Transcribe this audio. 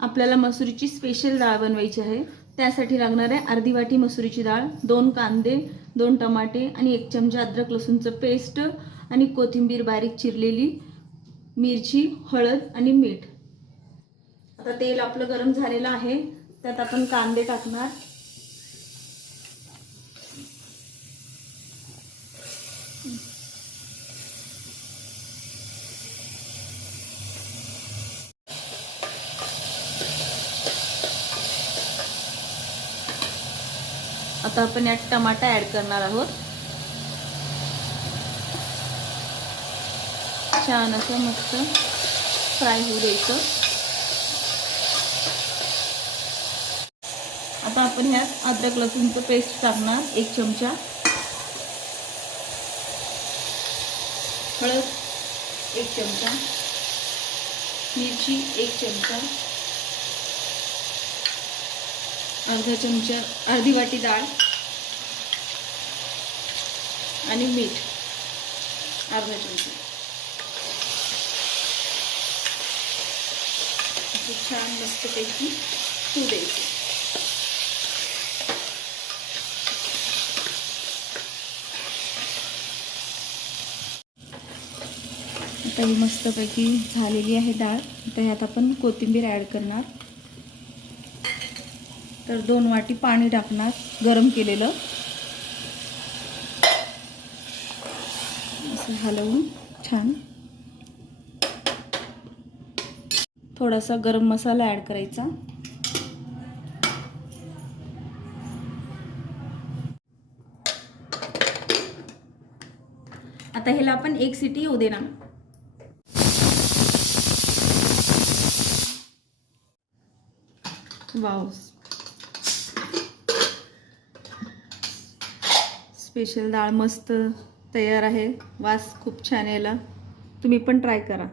आपल्याला मसुरीची स्पेशल डाळ बनवायची आहे। त्यासाठी लागणार आहे अर्धी वाटी मसुरीची डाळ, 2 कांदे, 2 टमाटे आणि 1 चमचा अद्रक लसूणचं पेस्ट आणि कोथिंबीर बारीक चिरलेली, मिरची, हळद आणि मीठ। आता तेल आपलं गरम झालेलं आहे, त्यात आपण कांदे टाकणार। आता आपण यात टमाटा ऍड करणार आहोत। छान असं मस्त फ्राय होऊ द्यायचं। आता आपण ह्यात अद्रक लसूणचं पेस्ट टाकणार, 1 चमचा, हळद 1 चमचा, मिरची 1 चमचा, अर्धा चमचा, अर्धी वाटी डाळ आणि मीठ अर्धा चमचा। छान मस्तपैकी होऊ द्यायचं। आता ही मस्तपैकी झालेली आहे डाळ। आता ह्यात आपण कोथिंबीर ॲड करणार। तर 2 वाटी पाणी टाकणार गरम केलेलं। असं हलवून छान थोडासा गरम मसाला ॲड करायचा। आता ह्याला आपण 1 शिटी येऊ देणार। वाव, स्पेशल डाळ मस्त तयार आहे। वास खूप छान यायला, तुम्ही पण ट्राय करा।